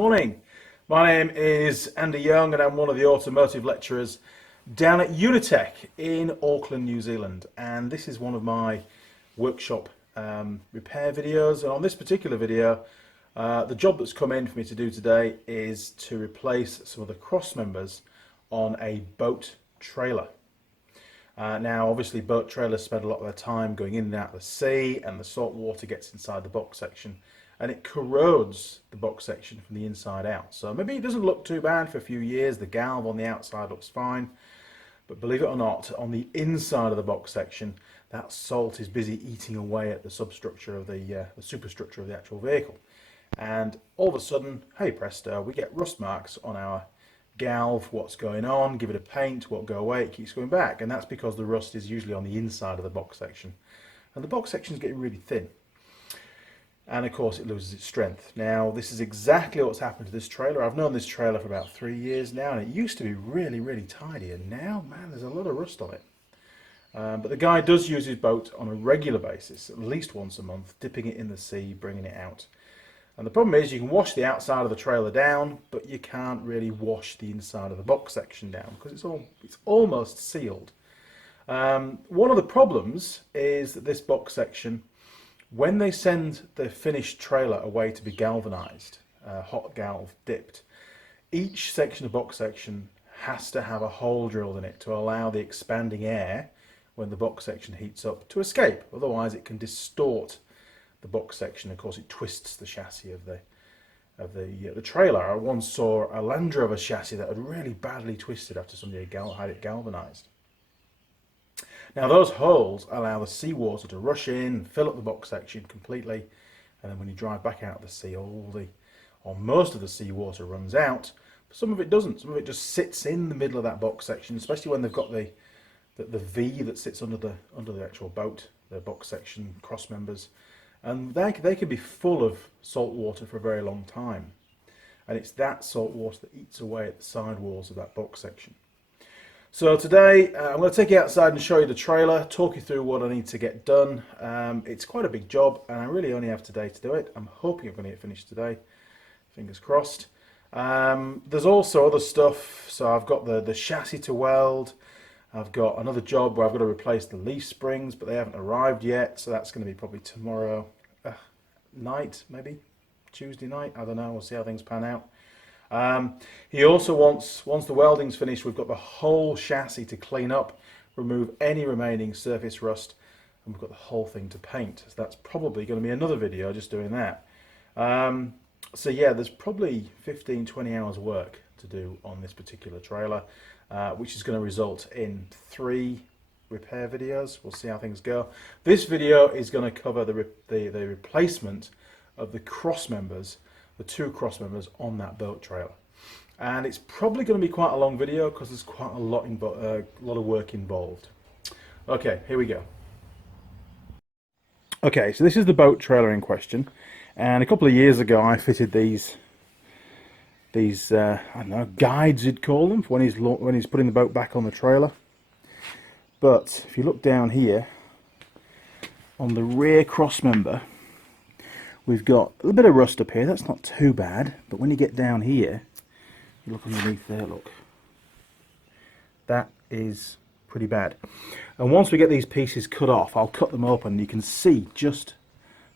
Morning, my name is Andy Young and I'm one of the automotive lecturers down at Unitech in Auckland, New Zealand, and this is one of my workshop repair videos. And on this particular video, the job that's come in for me to do today is to replace some of the cross members on a boat trailer. Now obviously boat trailers spend a lot of their time going in and out of the sea, and the salt water gets inside the box section and it corrodes the box section from the inside out. So maybe it doesn't look too bad for a few years, the galv on the outside looks fine, but believe it or not, on the inside of the box section, that salt is busy eating away at the substructure of the superstructure of the actual vehicle. And all of a sudden, hey presto, we get rust marks on our galv. What's going on? Give it a paint, won't go away, it keeps going back. And that's because the rust is usually on the inside of the box section. And the box section is getting really thin. And of course it loses its strength. Now this is exactly what's happened to this trailer. I've known this trailer for about 3 years now, and it used to be really tidy, and now, man, there's a lot of rust on it. But the guy does use his boat on a regular basis, at least once a month, dipping it in the sea, bringing it out. And the problem is you can wash the outside of the trailer down, but you can't really wash the inside of the box section down because it's almost sealed. One of the problems is that this box section, when they send the finished trailer away to be galvanized, hot galv dipped, each section of box section has to have a hole drilled in it to allow the expanding air when the box section heats up to escape. Otherwise it can distort the box section. Of course it twists the chassis of the trailer. I once saw a Land Rover chassis that had really badly twisted after somebody had it galvanized. Now those holes allow the seawater to rush in, fill up the box section completely, and then when you drive back out of the sea, most of the seawater runs out. But some of it doesn't. Some of it just sits in the middle of that box section, especially when they've got the V that sits under the actual boat, the box section cross members, and they can be full of salt water for a very long time. And it's that salt water that eats away at the side walls of that box section. So today I'm going to take you outside and show you the trailer, talk you through what I need to get done. It's quite a big job and I really only have today to do it. I'm hoping I'm going to get finished today, fingers crossed. There's also other stuff. So I've got the chassis to weld. I've got another job where I've got to replace the leaf springs, but they haven't arrived yet, so that's going to be probably tomorrow night, maybe Tuesday night, I don't know, we'll see how things pan out. He also wants, once the welding's finished, we've got the whole chassis to clean up, remove any remaining surface rust, and we've got the whole thing to paint. So that's probably going to be another video just doing that. So yeah, there's probably 15-20 hours work to do on this particular trailer, which is going to result in 3 repair videos. We'll see how things go. This video is going to cover the replacement of the cross members, the 2 cross members on that boat trailer, and it's probably going to be quite a long video because there's quite a lot of work involved. Okay, here we go. Okay, so this is the boat trailer in question, and a couple of years ago I fitted these I don't know, guides you'd call them, for when he's putting the boat back on the trailer. But if you look down here on the rear cross member, we've got a little bit of rust up here. That's not too bad, but when you get down here, you look underneath there, look, that is pretty bad. And once we get these pieces cut off, I'll cut them open and you can see just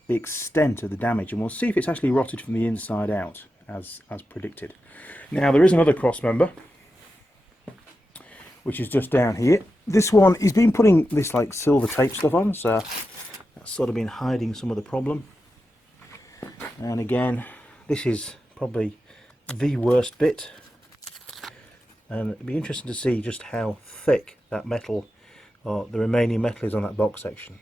the extent of the damage, and we'll see if it's actually rotted from the inside out as predicted. Now there is another cross member which is just down here. This one, he's been putting this like silver tape stuff on, so that's sort of been hiding some of the problem. And again, this is probably the worst bit, and it'd be interesting to see just how thick that metal, or the remaining metal, is on that box section.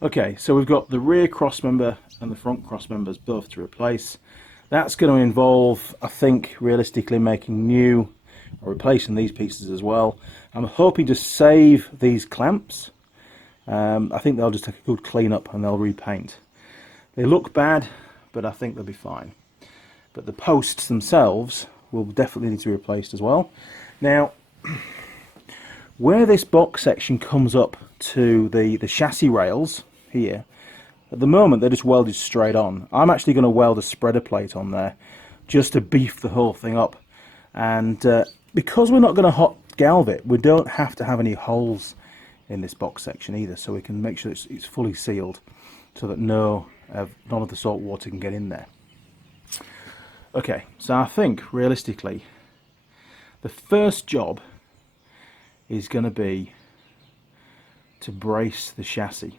Okay, so we've got the rear cross member and the front cross members both to replace. That's going to involve, I think, realistically making new or replacing these pieces as well. I'm hoping to save these clamps. I think they'll just take a good clean up and they'll repaint. They look bad, but I think they'll be fine. But the posts themselves will definitely need to be replaced as well. Now, where this box section comes up to the chassis rails here, At the moment they're just welded straight on. I'm actually going to weld a spreader plate on there just to beef the whole thing up. And because we're not going to hot galv it, we don't have to have any holes in this box section either, so we can make sure it's fully sealed so that none of the salt water can get in there. Okay, so I think realistically the first job is going to be to brace the chassis,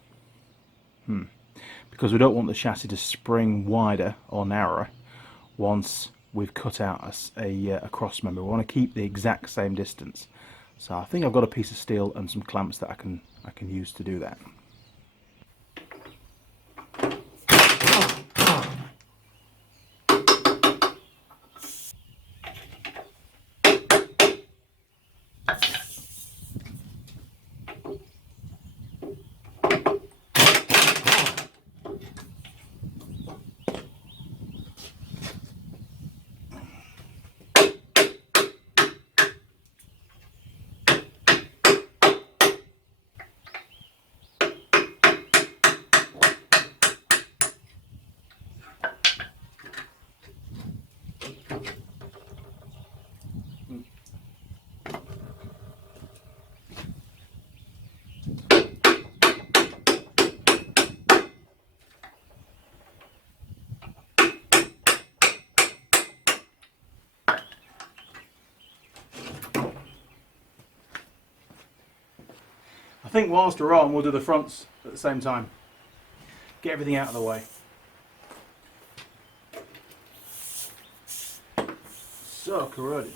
because we don't want the chassis to spring wider or narrower once we've cut out a cross member. We want to keep the exact same distance. So I think I've got a piece of steel and some clamps that I can use to do that. I think whilst we're on, we'll do the fronts at the same time. Get everything out of the way. So corroded.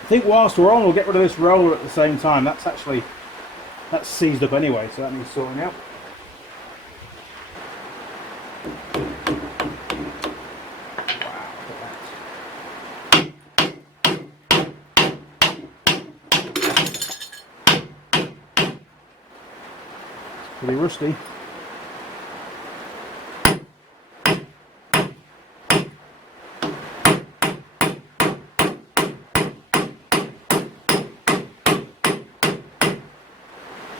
I think whilst we're on, we'll get rid of this roller at the same time. That's seized up anyway, so that needs sorting out. Wow, look at that. It's pretty rusty.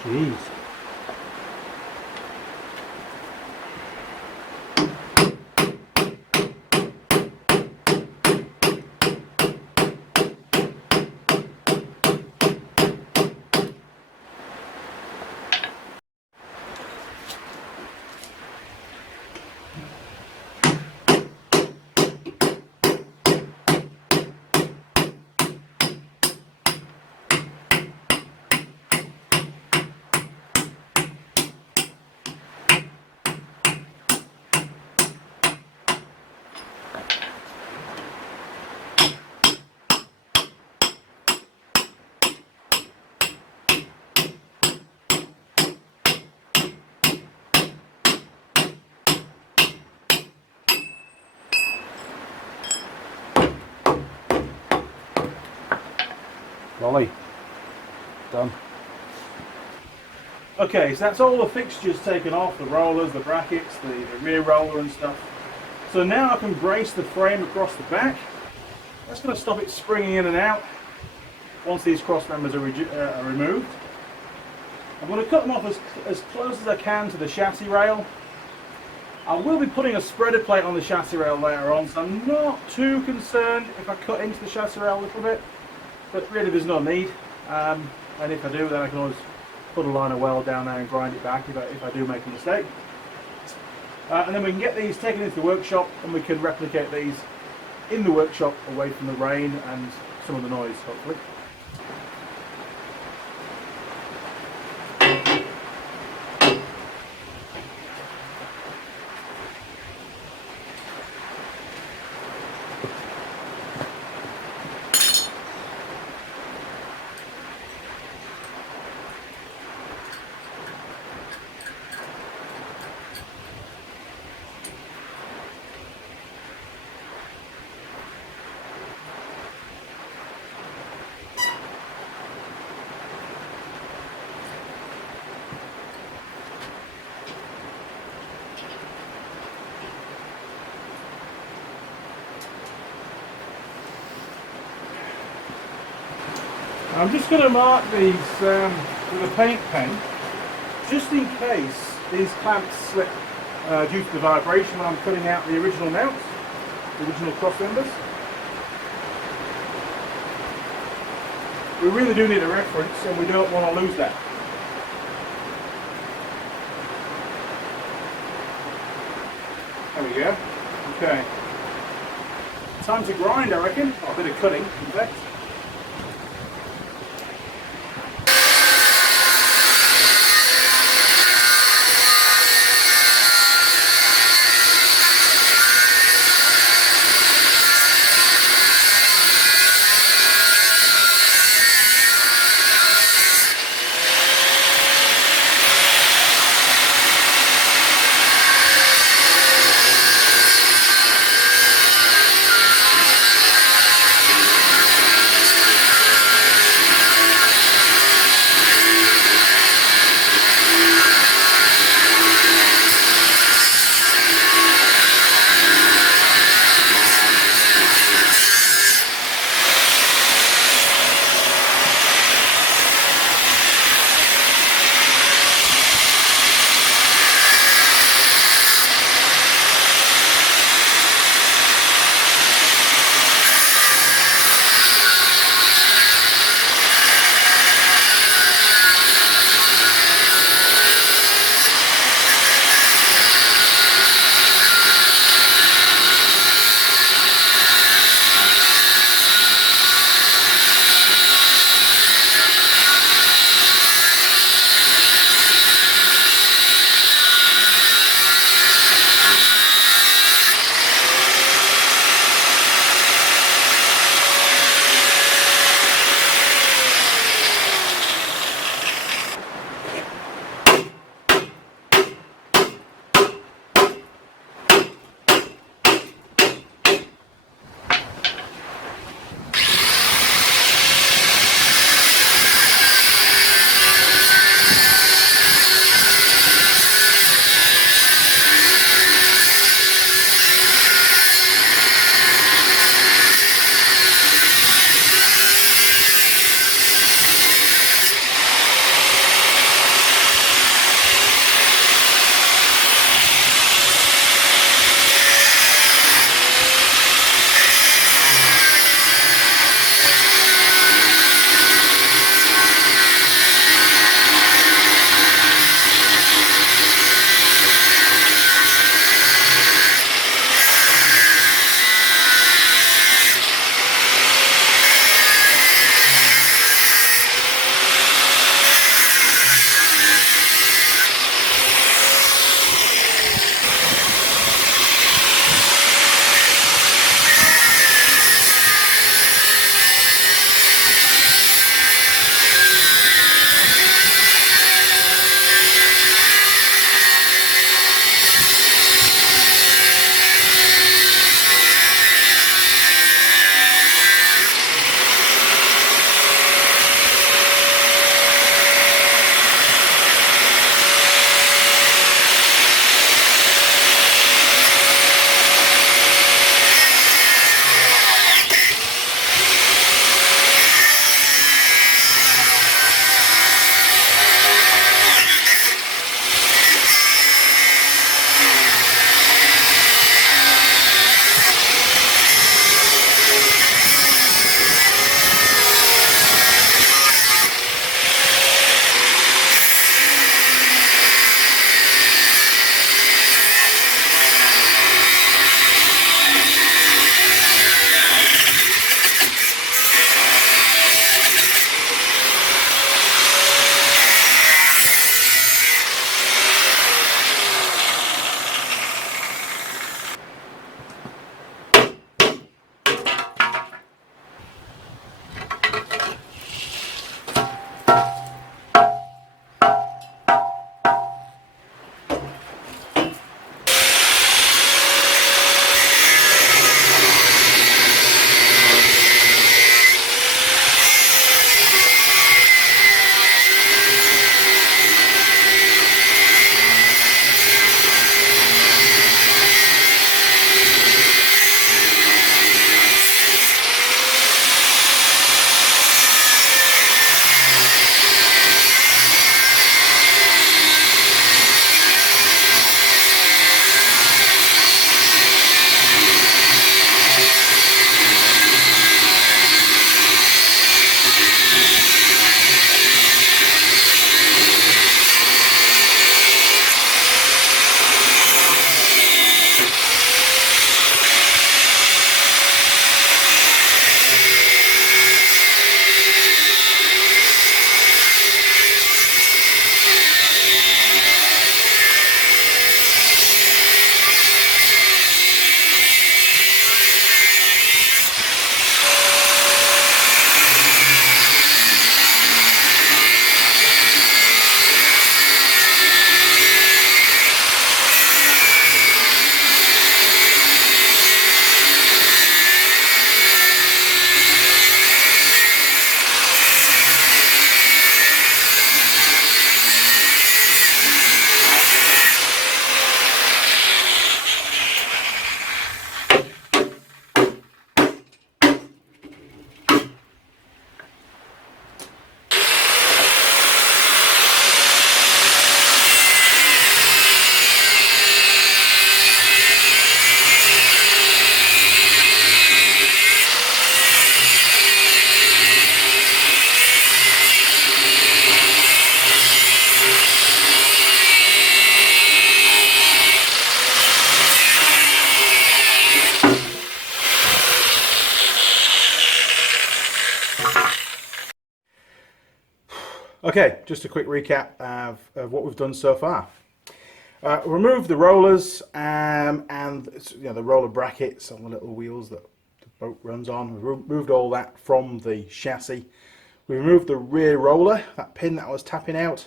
Jeez. Lolly. Done. Okay, so that's all the fixtures taken off, the rollers, the brackets, the rear roller and stuff. So now I can brace the frame across the back. That's going to stop it springing in and out once these cross members are removed. I'm going to cut them off as close as I can to the chassis rail. I will be putting a spreader plate on the chassis rail later on, so I'm not too concerned if I cut into the chassis rail a little bit, but really there's no need. And if I do, then I can always put a line of weld down there and grind it back if I do make a mistake. And then we can get these taken into the workshop and we can replicate these in the workshop away from the rain and some of the noise, hopefully. I'm just going to mark these with a paint pen, just in case these clamps slip due to the vibration when I'm cutting out the original mounts, the original cross members. We really do need a reference and we don't want to lose that. There we go. Okay. Time to grind, I reckon. Or a bit of cutting, in fact. Okay, just a quick recap of what we've done so far. Remove the rollers and the roller brackets on the little wheels that the boat runs on. We've removed all that from the chassis. We removed the rear roller, that pin that I was tapping out.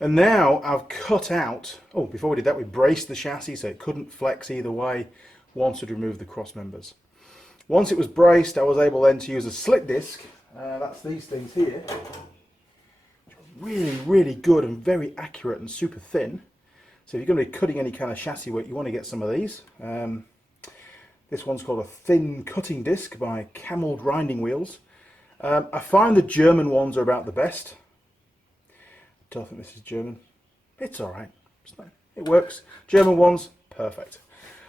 And now I've cut out, before we did that we braced the chassis so it couldn't flex either way once we'd removed the cross members. Once it was braced, I was able then to use a slit disc, that's these things here. Really, really good and very accurate and super thin. So if you're going to be cutting any kind of chassis work, you want to get some of these. This one's called a thin cutting disc by Camel Grinding Wheels. I find the German ones are about the best. I don't think this is German. It's alright. It works. German ones, perfect.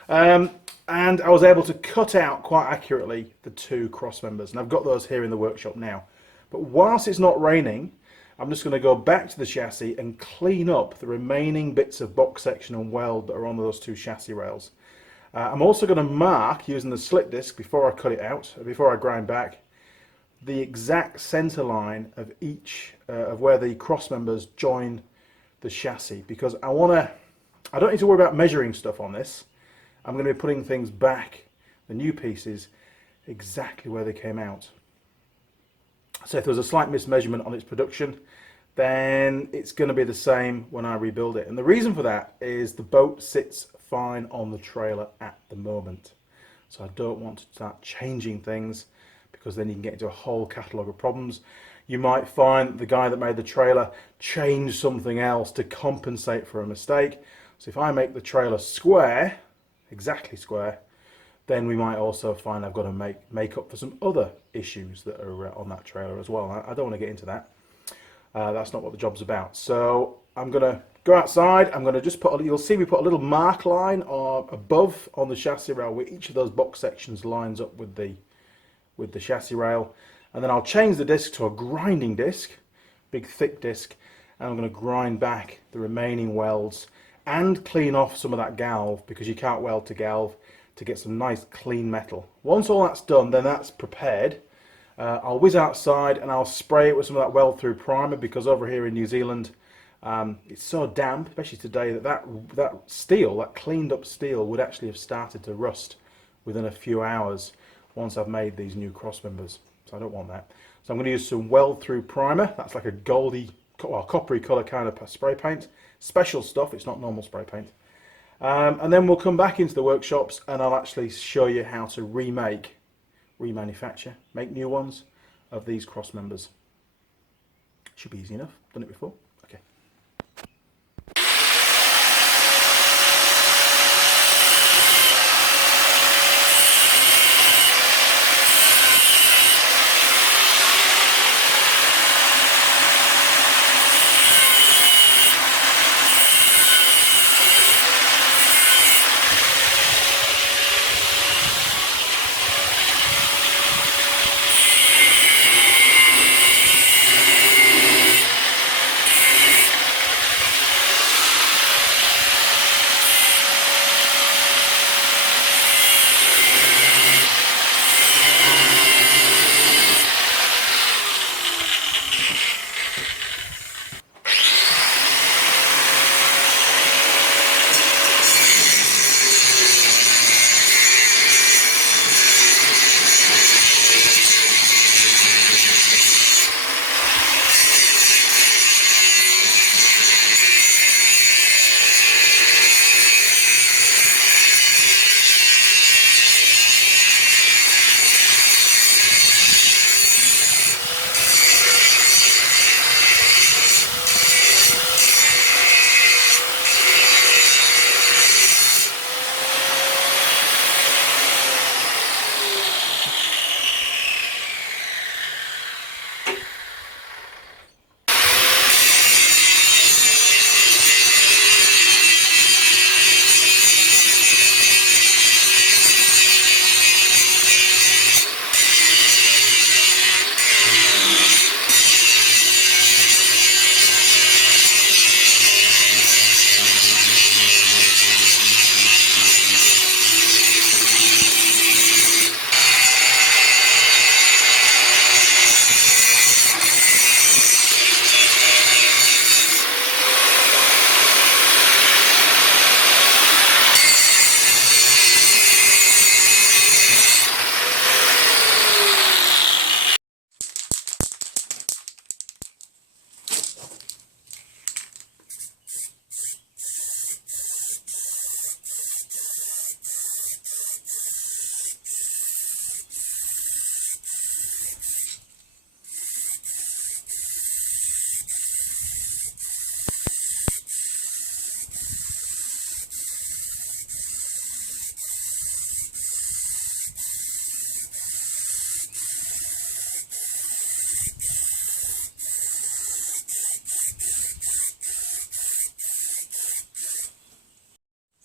And I was able to cut out quite accurately the two cross members. And I've got those here in the workshop now. But whilst it's not raining, I'm just going to go back to the chassis and clean up the remaining bits of box section and weld that are on those two chassis rails. I'm also going to mark, using the slit disc before I cut it out, before I grind back, the exact center line of each of where the cross members join the chassis, because I don't need to worry about measuring stuff on this. I'm going to be putting things back, the new pieces, exactly where they came out. So if there's a slight mismeasurement on its production, then it's going to be the same when I rebuild it. And the reason for that is the boat sits fine on the trailer at the moment. So I don't want to start changing things, because then you can get into a whole catalogue of problems. You might find the guy that made the trailer changed something else to compensate for a mistake. So if I make the trailer square, exactly square, then we might also find I've got to make up for some other issues that are on that trailer as well. I don't want to get into that. That's not what the job's about. So I'm going to go outside. I'm going to just you'll see we put a little mark line above on the chassis rail where each of those box sections lines up with the chassis rail. And then I'll change the disc to a grinding disc, big thick disc, and I'm going to grind back the remaining welds and clean off some of that galv, because you can't weld to galv, to get some nice clean metal. Once all that's done, then that's prepared. I'll whiz outside and I'll spray it with some of that weld through primer, because over here in New Zealand it's so damp, especially today, that steel, that cleaned up steel, would actually have started to rust within a few hours once I've made these new cross members. So I don't want that. So I'm going to use some weld through primer. That's like a coppery colour kind of spray paint. Special stuff, it's not normal spray paint. And then we'll come back into the workshops and I'll actually show you how to remanufacture, make new ones of these cross members. Should be easy enough, done it before. Okay.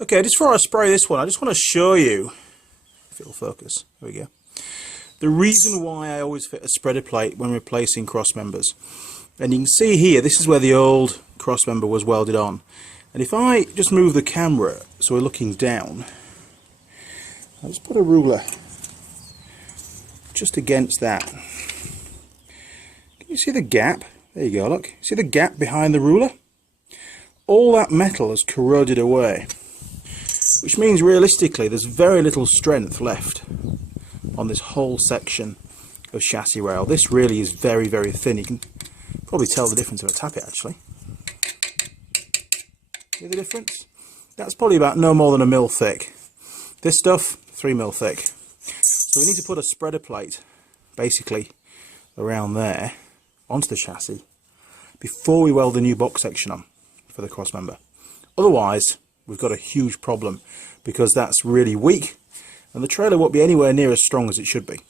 Okay, just before I spray this one, I just want to show you, if it'll focus, there we go, the reason why I always fit a spreader plate when replacing cross members. And you can see here, this is where the old cross member was welded on. And if I just move the camera so we're looking down, I'll just put a ruler just against that. Can you see the gap? There you go, look. See the gap behind the ruler? All that metal has corroded away, which means realistically there's very little strength left on this whole section of chassis rail. This really is very, very thin. You can probably tell the difference if I tap it actually. See the difference? That's probably about no more than 1 mil thick. This stuff, 3 mil thick. So we need to put a spreader plate basically around there onto the chassis before we weld the new box section on for the cross member. Otherwise we've got a huge problem because that's really weak and the trailer won't be anywhere near as strong as it should be.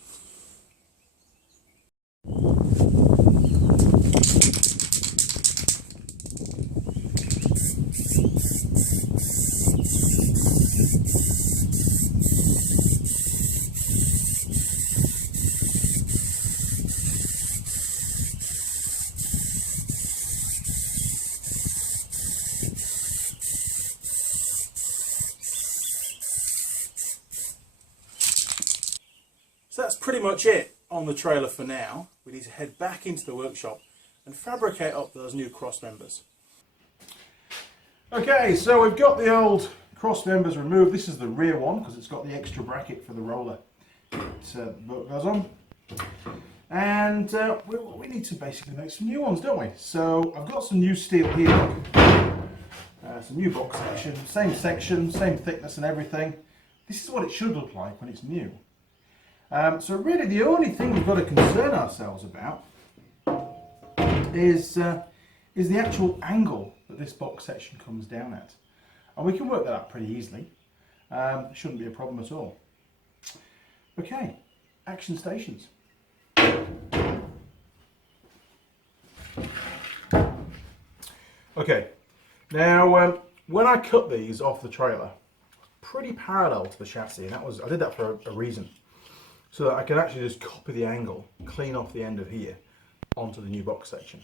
So that's pretty much it on the trailer for now. We need to head back into the workshop and fabricate up those new cross members. Okay, so we've got the old cross members removed. This is the rear one because it's got the extra bracket for the roller that goes on. And we need to basically make some new ones, don't we? So I've got some new steel here. Some new box section, same thickness and everything. This is what it should look like when it's new. So really the only thing we've got to concern ourselves about is the actual angle that this box section comes down at. And we can work that out pretty easily. Shouldn't be a problem at all. Okay, action stations. Okay, now when I cut these off the trailer, pretty parallel to the chassis, and I did that for a reason. So that I can actually just copy the angle, clean off the end of here onto the new box section.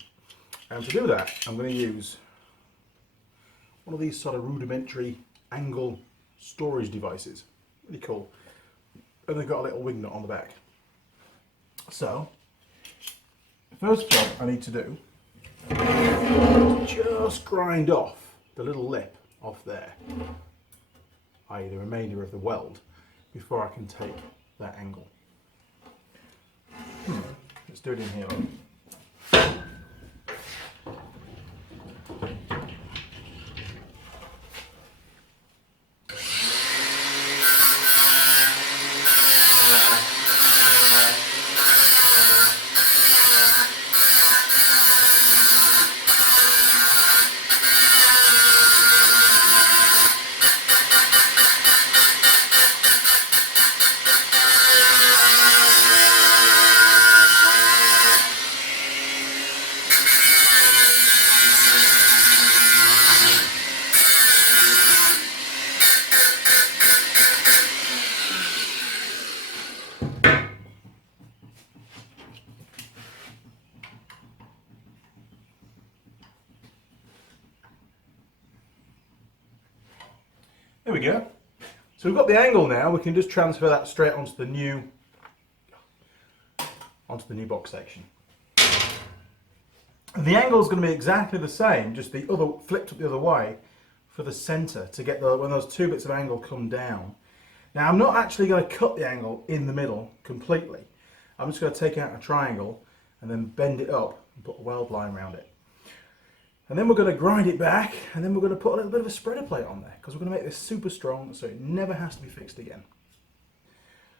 And to do that, I'm going to use one of these sort of rudimentary angle storage devices. Really cool. And they've got a little wing nut on the back. So, the first job I need to do is just grind off the little lip off there, i.e. the remainder of the weld, before I can take that angle. Let's do it in here. There we go. So we've got the angle now. We can just transfer that straight onto the new box section. And the angle is going to be exactly the same, just the other flipped up the other way for the center to get when those two bits of angle come down. Now I'm not actually going to cut the angle in the middle completely. I'm just going to take out a triangle and then bend it up and put a weld line around it. And then we're going to grind it back, and then we're going to put a little bit of a spreader plate on there because we're going to make this super strong so it never has to be fixed again.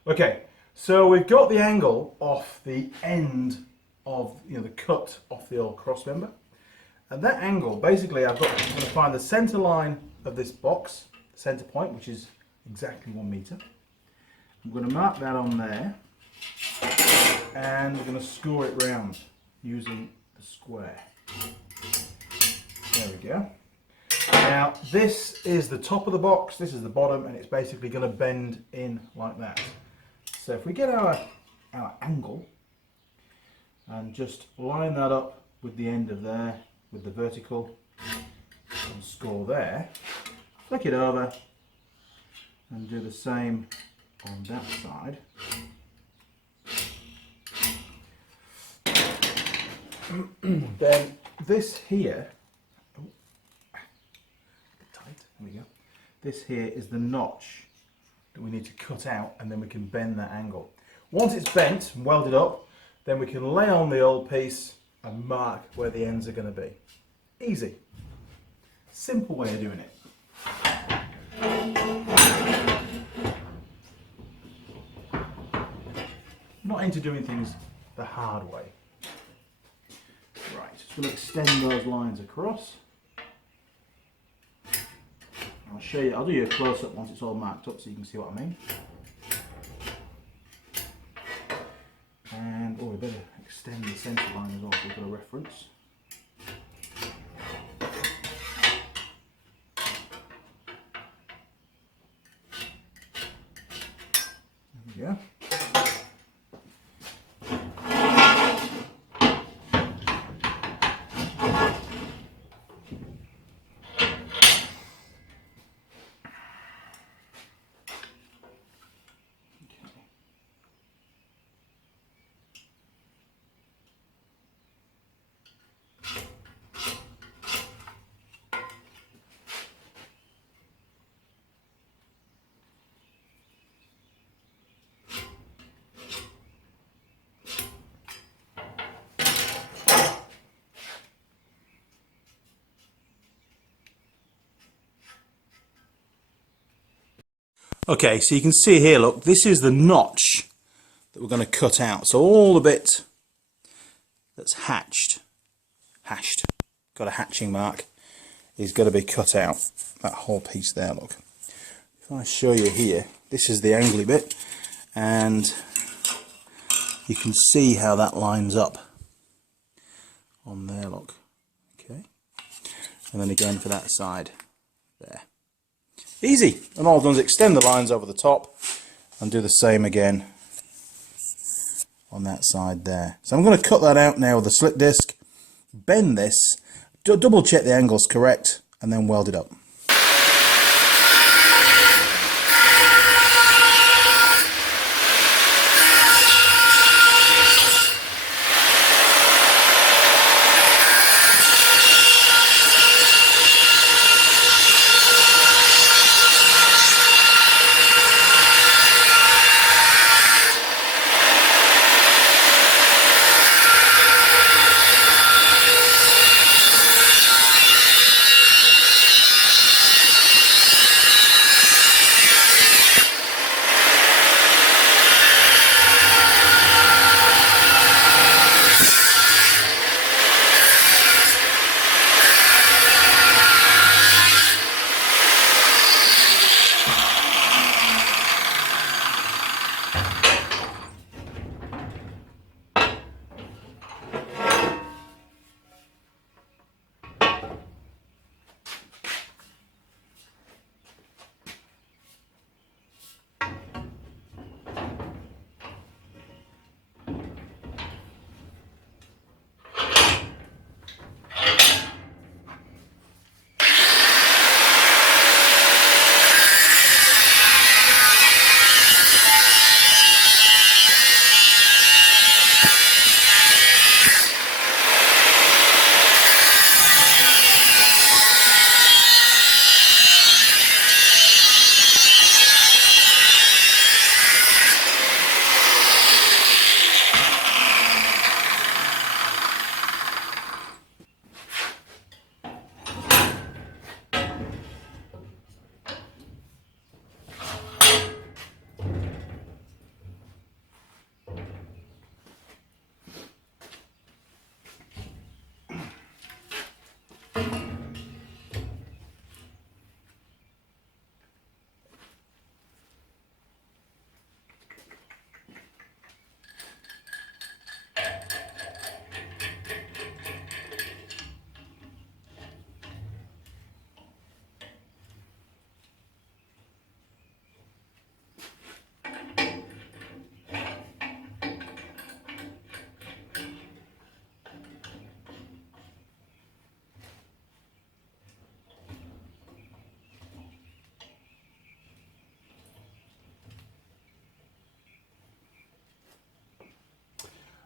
Okay, so we've got the angle off the end of the cut off the old cross member, and that angle basically I'm going to find the center line of this box, the center point, which is exactly 1 meter. I'm going to mark that on there, and we're going to score it round using the square. There we go. Now this is the top of the box, this is the bottom, and it's basically going to bend in like that. So if we get our angle and just line that up with the end of there, with the vertical, and score there, flick it over and do the same on that side. Then this here, tight, there we go. This here is the notch that we need to cut out, and then we can bend that angle. Once it's bent and welded up, then we can lay on the old piece and mark where the ends are going to be. Easy. Simple way of doing it. Not into doing things the hard way. Right, just going to extend those lines across. I'll show you, I'll do you a close-up once it's all marked up so you can see what I mean. And, oh, we better extend the centre line as well so we've got a reference. There we go. Okay, so you can see here, look, this is the notch that we're going to cut out. So all the bit that's hashed, got a hatching mark, is going to be cut out. That whole piece there, look. If I show you here, this is the angly bit, and you can see how that lines up on there, look. Okay, and then again for that side there. Easy, and all I've done is extend the lines over the top and do the same again on that side there. So I'm going to cut that out now with a slit disc, bend this, double check the angle's correct, and then weld it up.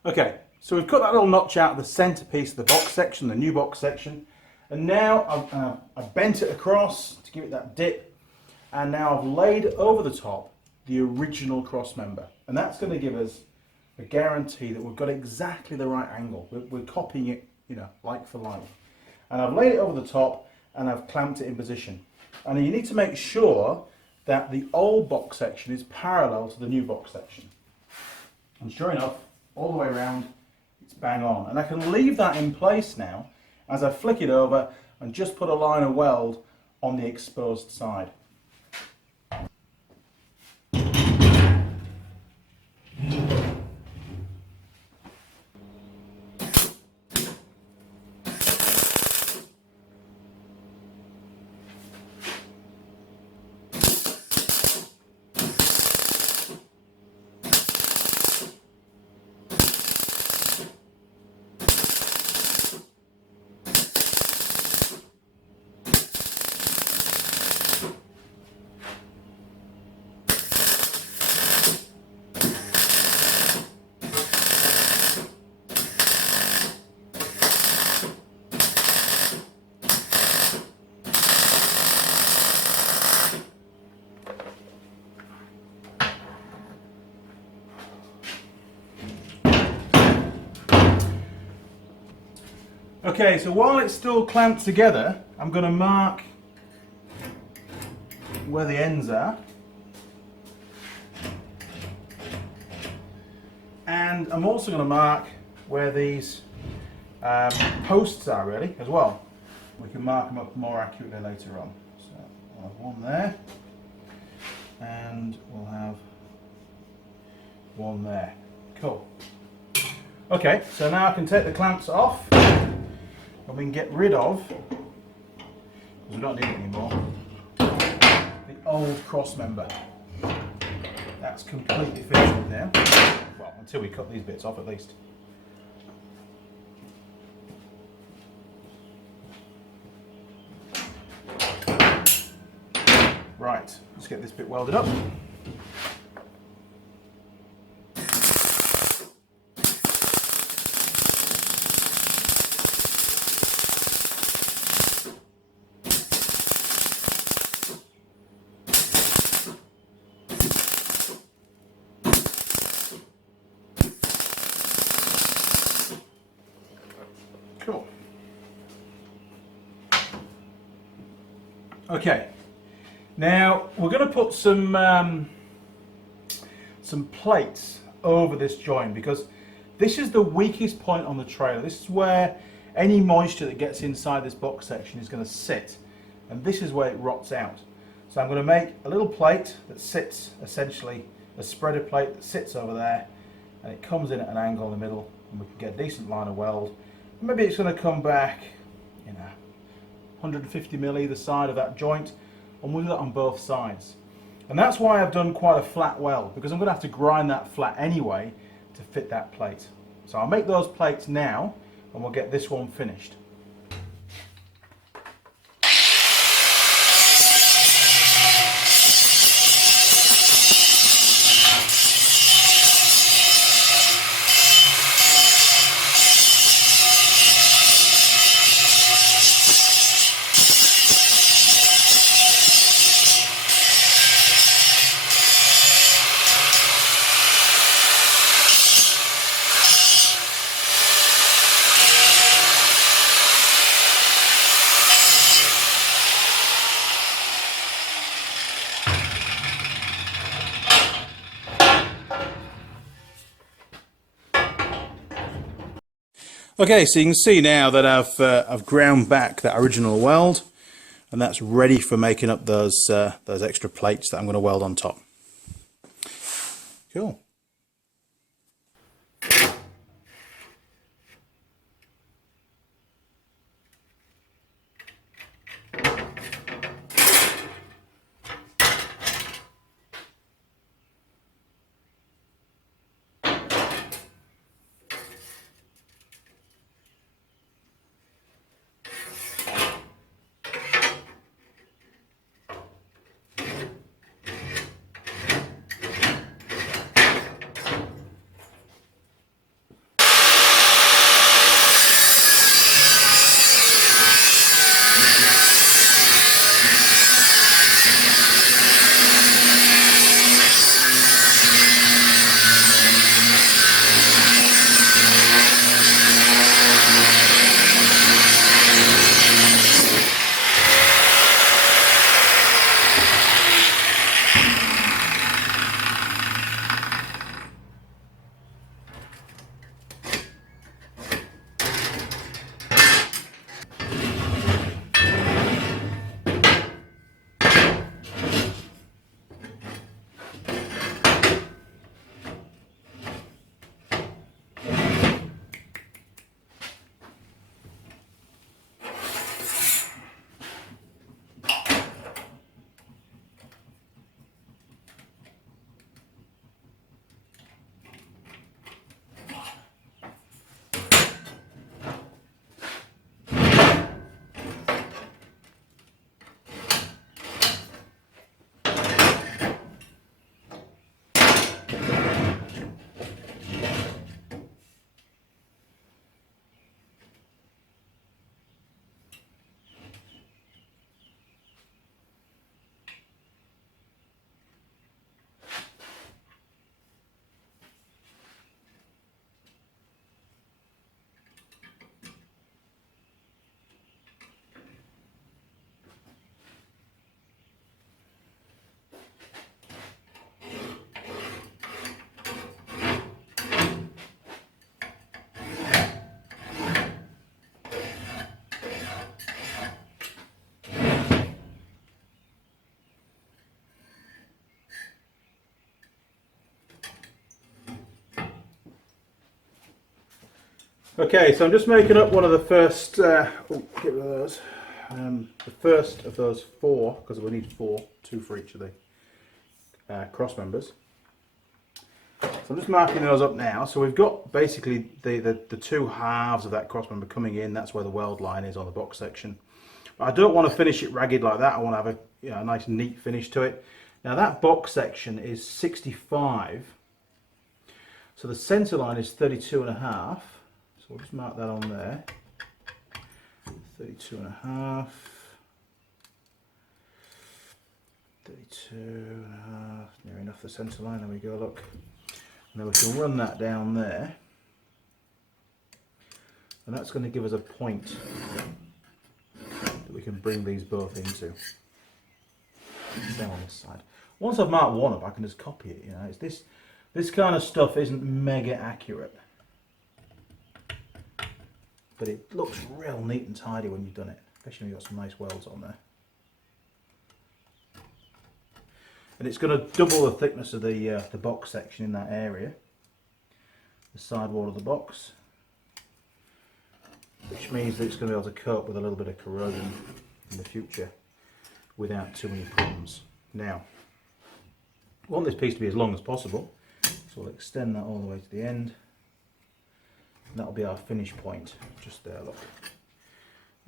Okay, so we've cut that little notch out of the centre piece of the box section, the new box section, and now I've bent it across to give it that dip, and now I've laid over the top the original cross member, and that's going to give us a guarantee that we've got exactly the right angle. We're copying it, you know, like for like. And I've laid it over the top and I've clamped it in position. And you need to make sure that the old box section is parallel to the new box section. And sure enough, all the way around, it's bang on. And I can leave that in place now as I flick it over and just put a line of weld on the exposed side. Okay, so while it's still clamped together, I'm going to mark where the ends are. And I'm also going to mark where these posts are really as well. We can mark them up more accurately later on. So I'll have one there, and we'll have one there. Cool. Okay, so now I can take the clamps off. And we can get rid of, because we don't need it anymore, the old cross member. That's completely finished now. Well, until we cut these bits off at least. Right, let's get this bit welded up. Cool. Okay, now we're going to put some plates over this joint, because this is the weakest point on the trailer. This is where any moisture that gets inside this box section is going to sit, and this is where it rots out. So I'm going to make a little plate that sits, essentially a spreader plate that sits over there, and it comes in at an angle in the middle, and we can get a decent line of weld. Maybe it's going to come back, you know, 150 mm either side of that joint, and we'll do that on both sides. And that's why I've done quite a flat weld, because I'm going to have to grind that flat anyway to fit that plate. So I'll make those plates now, and we'll get this one finished. Okay, so you can see now that I've ground back that original weld, and that's ready for making up those extra plates that I'm going to weld on top. Cool. Okay, so I'm just making up one of the first, get rid of those, the first of those 4, because we need 4, 2 for each of the cross members. So I'm just marking those up now. So we've got basically the 2 halves of that cross member coming in. That's where the weld line is on the box section. But I don't want to finish it ragged like that. I want to have a nice neat finish to it. Now that box section is 65. So the centre line is 32.5. So we'll just mark that on there. 32.5. 32.5. Near enough the centre line. There we go, look. And then we can run that down there. And that's going to give us a point that we can bring these both into. Same on this side. Once I've marked one up, I can just copy it. You know, it's this kind of stuff isn't mega accurate, but it looks real neat and tidy when you've done it, especially when you've got some nice welds on there. And it's going to double the thickness of the box section in that area, the side wall of the box, which means that it's going to be able to cope with a little bit of corrosion in the future without too many problems. Now, I want this piece to be as long as possible, so we'll extend that all the way to the end. And that'll be our finish point, just there, look.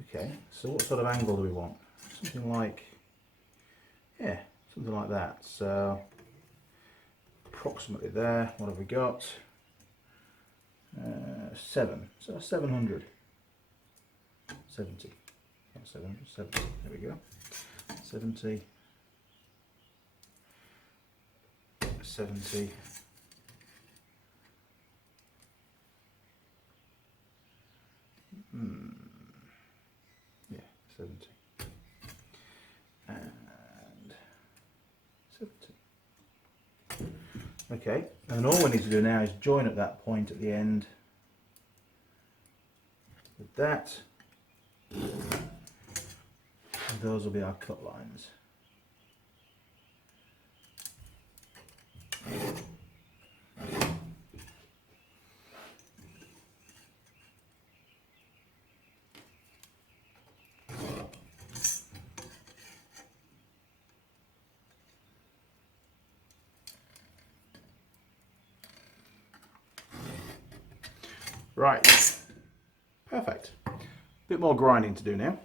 Okay, so what sort of angle do we want? Something like, yeah, something like that. So, approximately there. What have we got? 7. So 700. 70. Not 700, 70. There we go. 70. 70. Yeah, 70. And 70. Okay, and all we need to do now is join at that point at the end with that. And those will be our cut lines. Right, perfect. Bit more grinding to do now.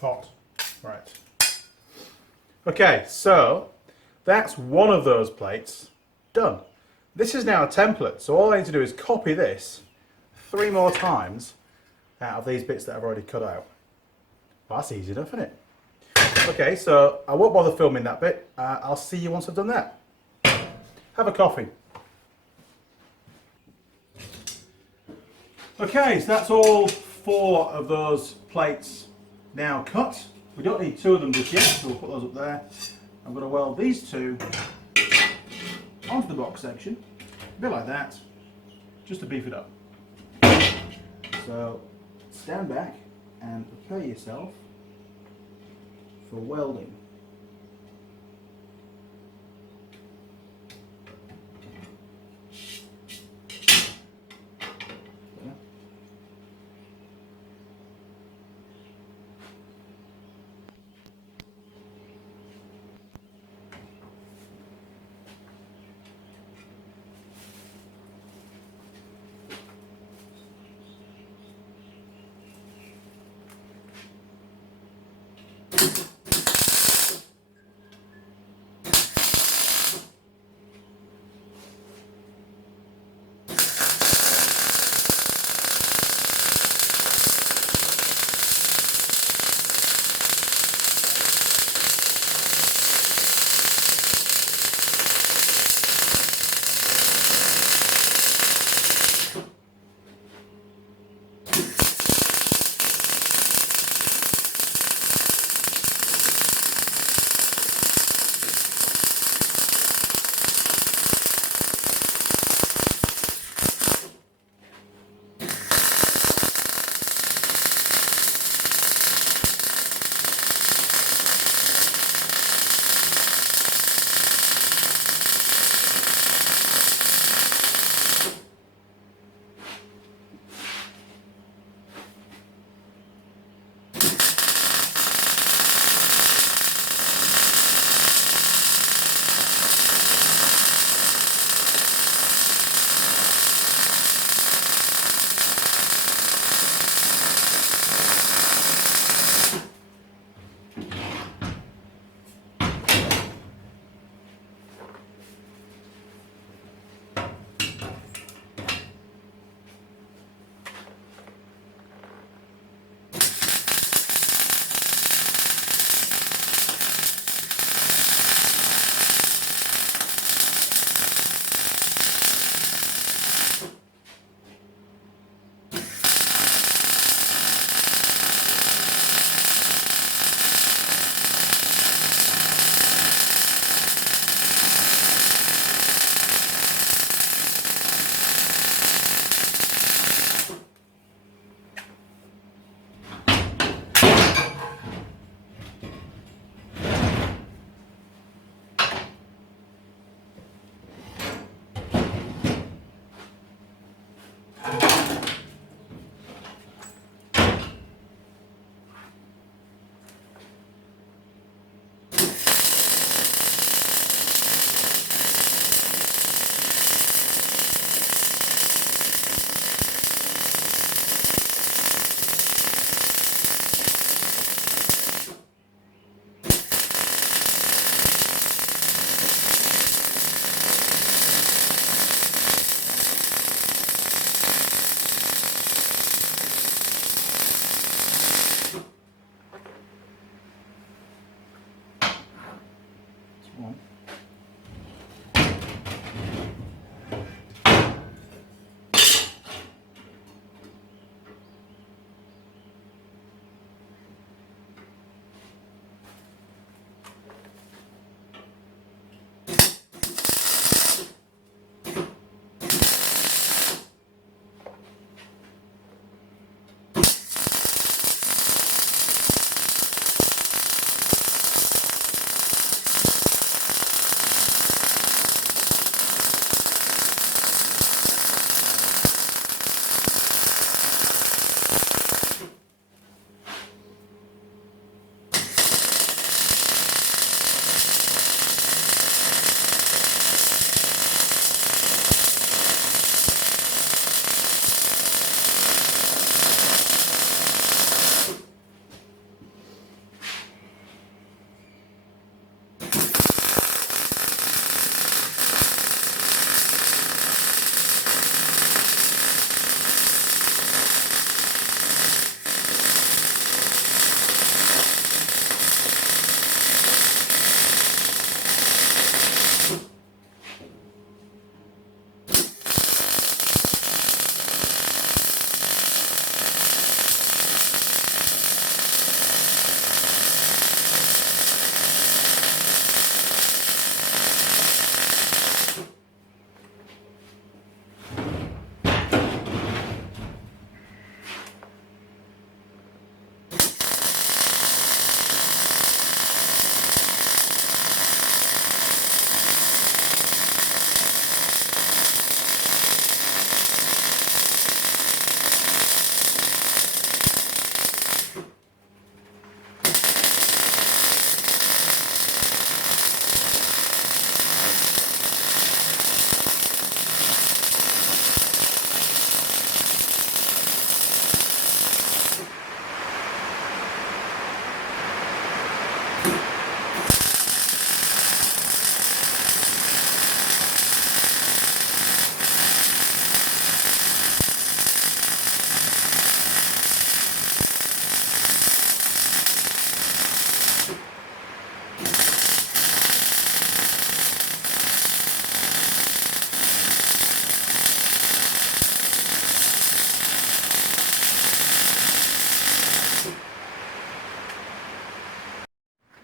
Hot. Right. Okay, so that's one of those plates done. This is now a template, so all I need to do is copy this 3 more times out of these bits that I've already cut out. Well, that's easy enough, isn't it? Okay, so I won't bother filming that bit. I'll see you once I've done that. Have a coffee. Okay, so that's all 4 of those plates now cut. We don't need 2 of them just yet, so we'll put those up there. I'm going to weld these 2 onto the box section, a bit like that, just to beef it up. So stand back and prepare yourself for welding.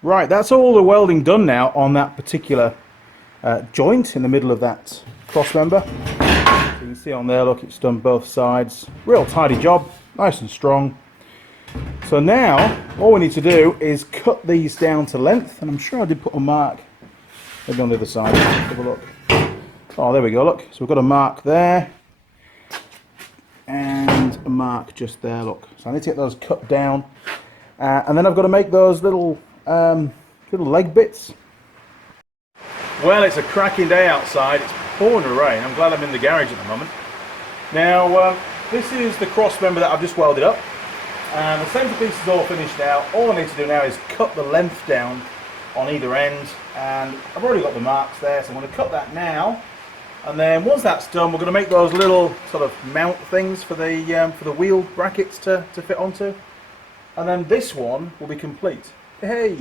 Right, that's all the welding done now on that particular joint in the middle of that cross member. So you can see on there, look, it's done both sides. Real tidy job, nice and strong. So now, all we need to do is cut these down to length, and I'm sure I did put a mark, maybe on the other side, have a look. Oh, there we go, look. So we've got a mark there, and a mark just there, look. So I need to get those cut down, and then I've got to make those little leg bits. Well, it's a cracking day outside. It's pouring rain. I'm glad I'm in the garage at the moment. Now, this is the cross member that I've just welded up, and the centerpiece is all finished now. All I need to do now is cut the length down on either end, and I've already got the marks there, so I'm going to cut that now. And then once that's done, we're going to make those little sort of mount things for the wheel brackets to fit onto. And then this one will be complete. Hey!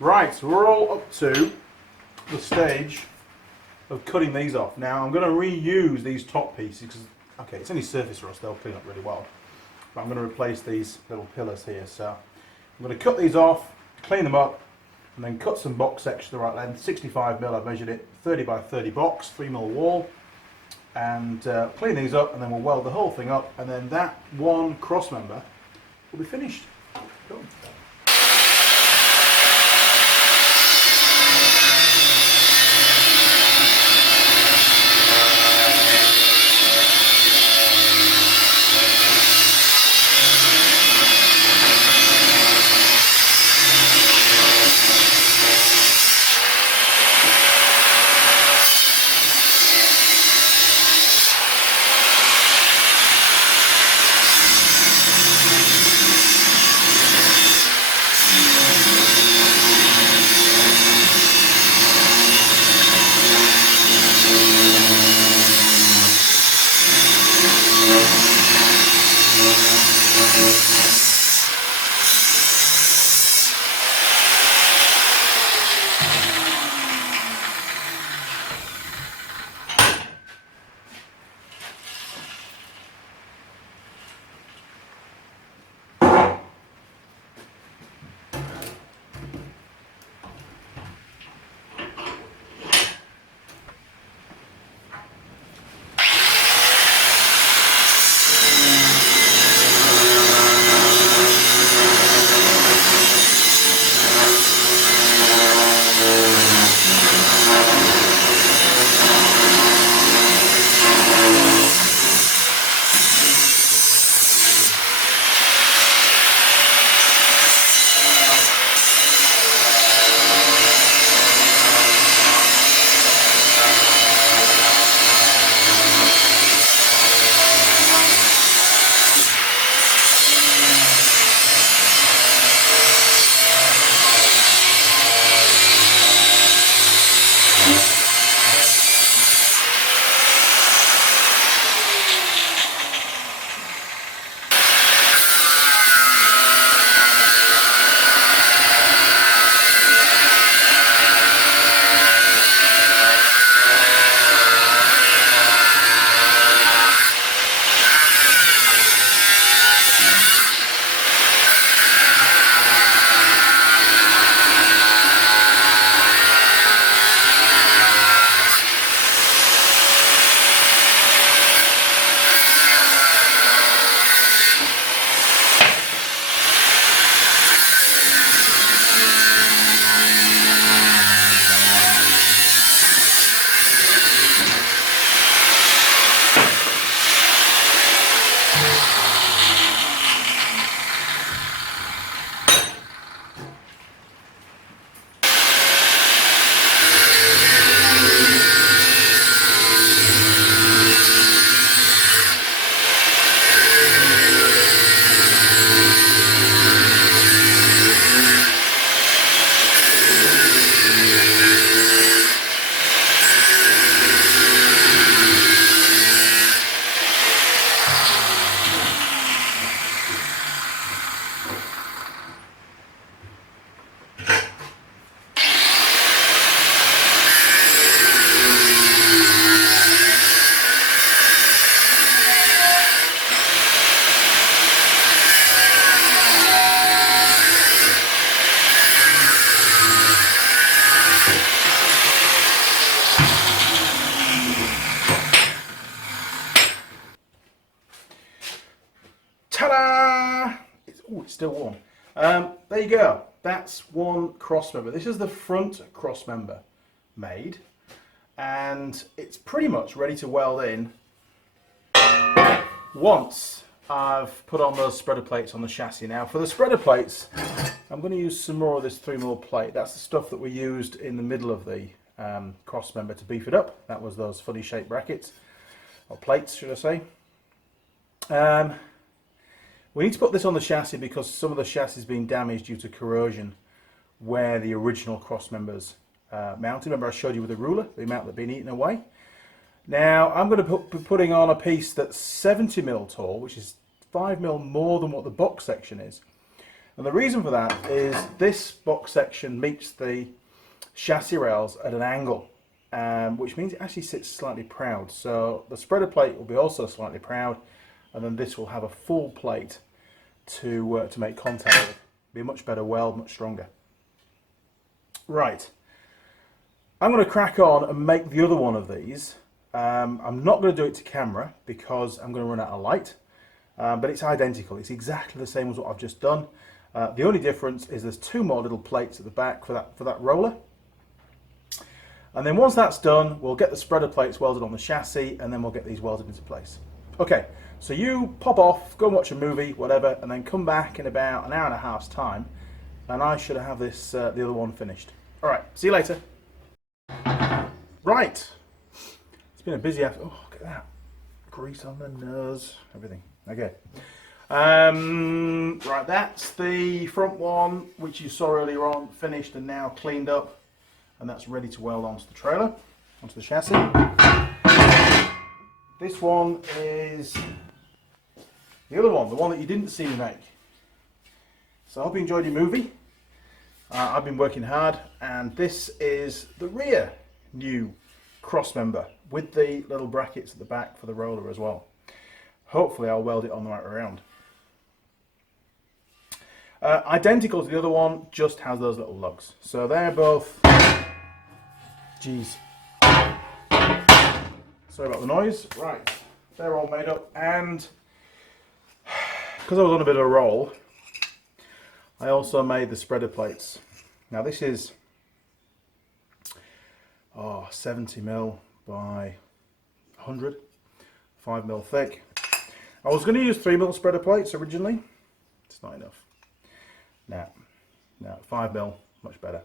Right, so we're all up to the stage of cutting these off. Now I'm going to reuse these top pieces because, okay, it's only surface rust, they'll clean up really well. But I'm going to replace these little pillars here. So I'm going to cut these off, clean them up, and then cut some box sections the right length. 65mm, I've measured it, 30 by 30 box, 3mm wall, and clean these up, and then we'll weld the whole thing up, and then that one cross member will be finished. Cool. still warm. There you go. That's one cross member. This is the front cross member made, and it's pretty much ready to weld in once I've put on those spreader plates on the chassis. Now for the spreader plates, I'm going to use some more of this 3mm plate. That's the stuff that we used in the middle of the cross member to beef it up. That was those funny shaped brackets, or plates should I say. We need to put this on the chassis because some of the chassis has been damaged due to corrosion where the original cross members mounted. Remember I showed you with the ruler the amount that had been eaten away. Now I'm going to be putting on a piece that's 70mm tall, which is 5mm more than what the box section is. And the reason for that is this box section meets the chassis rails at an angle, which means it actually sits slightly proud. So the spreader plate will be also slightly proud, and then this will have a full plate to make contact with. Be a much better weld, much stronger. Right, I'm going to crack on and make the other one of these. I'm not going to do it to camera because I'm going to run out of light, but it's identical. It's exactly the same as what I've just done. The only difference is there's two more little plates at the back for that roller. And then once that's done, we'll get the spreader plates welded on the chassis, and then we'll get these welded into place. Okay, so you pop off, go and watch a movie, whatever, and then come back in about an hour and a half's time, and I should have this the other one finished. All right, see you later. Right, it's been a busy afternoon. Oh, look at that, grease on the nose, everything. Okay. Right, that's the front one, which you saw earlier on, finished and now cleaned up, and that's ready to weld onto the trailer, onto the chassis. This one is the other one, the one that you didn't see me make. So I hope you enjoyed your movie. I've been working hard, and this is the rear new cross member with the little brackets at the back for the roller as well. Hopefully I'll weld it on the right way around. Identical to the other one, just has those little lugs. So they're both, geez, sorry about the noise. Right, they're all made up, and because I was on a bit of a roll, I also made the spreader plates. Now this is 70mm by 100, 5mm thick. I was going to use 3mm spreader plates originally. It's not enough. No, 5mm, much better.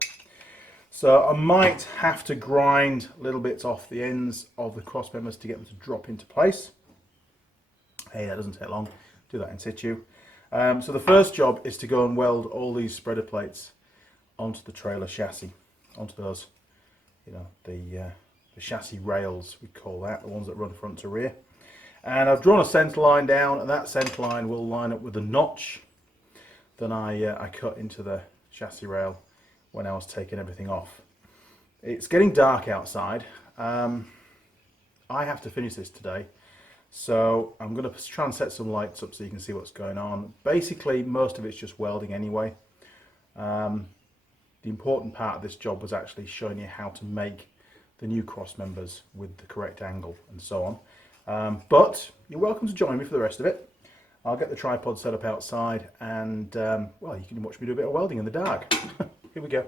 So I might have to grind little bits off the ends of the cross members to get them to drop into place. Hey, that doesn't take long. Do that in situ. So the first job is to go and weld all these spreader plates onto the trailer chassis, onto those, you know, the chassis rails, we call that, the ones that run front to rear. And I've drawn a centre line down, and that centre line will line up with the notch that I cut into the chassis rail when I was taking everything off. It's getting dark outside. I have to finish this today, so I'm going to try and set some lights up so you can see what's going on. Basically, most of it's just welding anyway. The important part of this job was actually showing you how to make the new cross members with the correct angle and so on. But you're welcome to join me for the rest of it. I'll get the tripod set up outside, and well, you can watch me do a bit of welding in the dark. Here we go.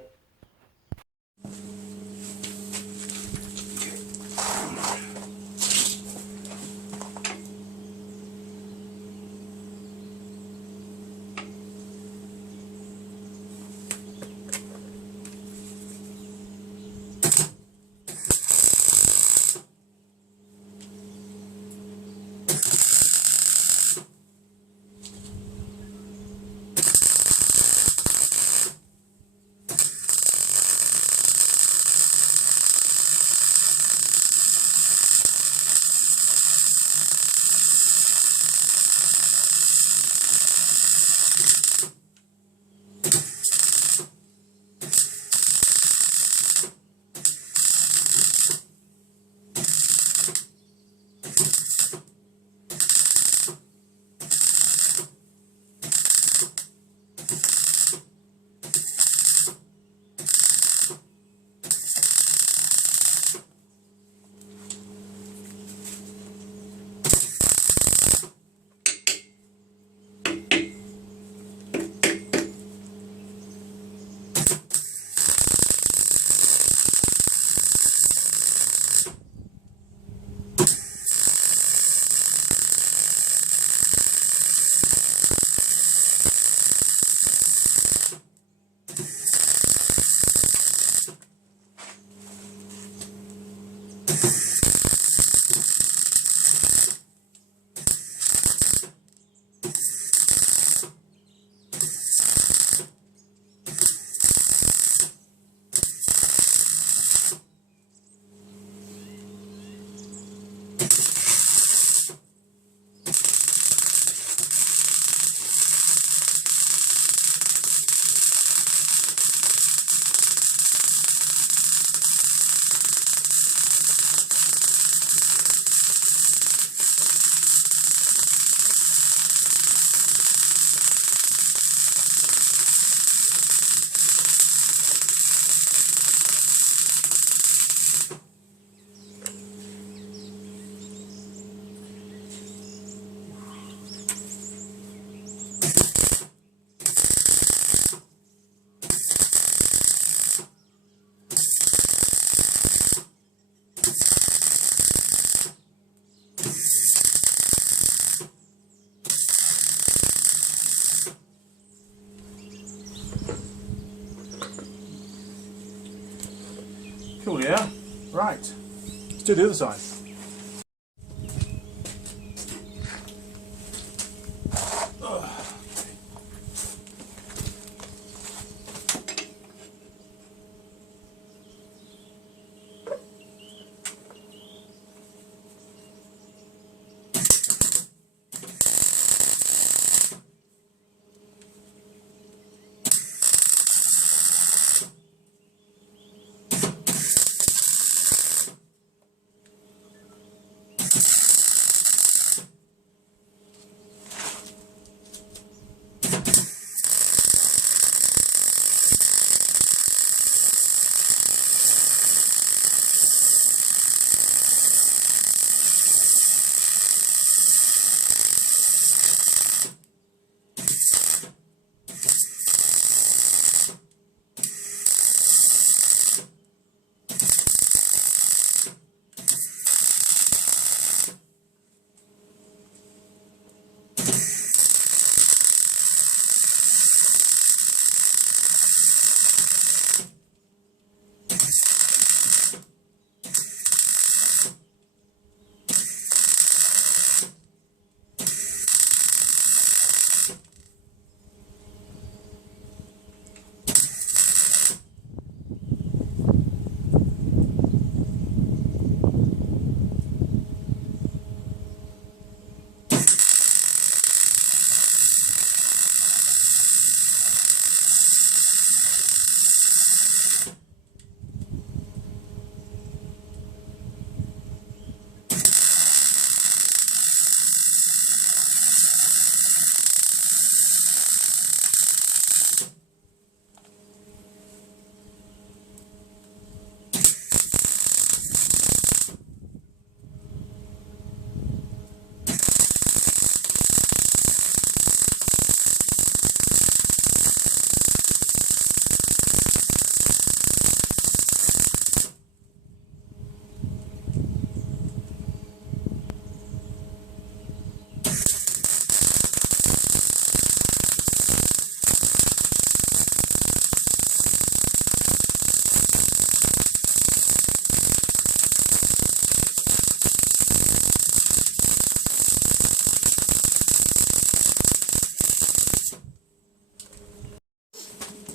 Cool, yeah? Right. Let's do the other side.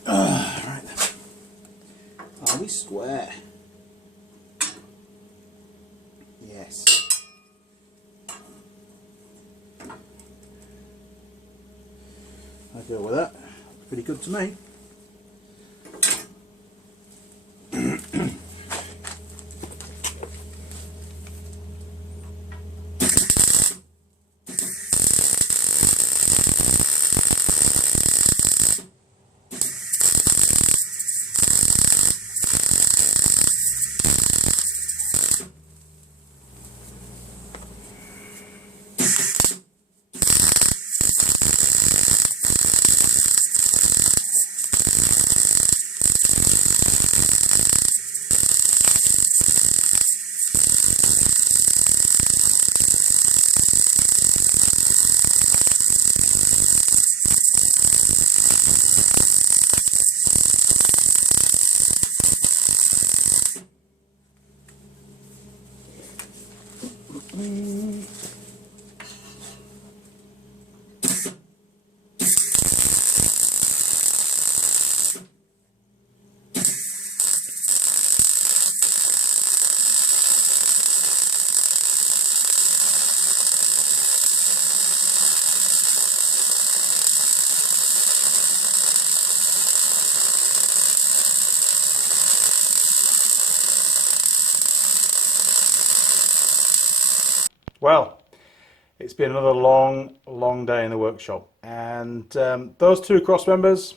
Right then. Are we square? Yes. I go with that. Pretty good to me. Well, it's been another long day in the workshop, and those two cross members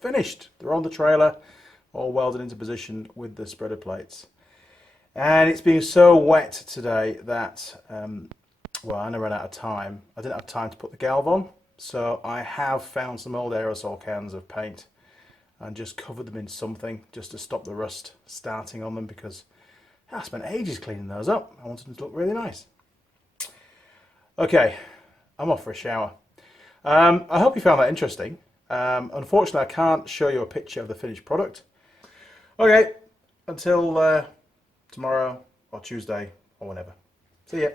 finished. They're on the trailer, all welded into position with the spreader plates. And it's been so wet today that, well, I ran out of time. I didn't have time to put the galv on, so I have found some old aerosol cans of paint and just covered them in something just to stop the rust starting on them, because I spent ages cleaning those up. I wanted them to look really nice. Okay, I'm off for a shower. I hope you found that interesting. Unfortunately, I can't show you a picture of the finished product. Okay, until tomorrow or Tuesday or whenever. See ya.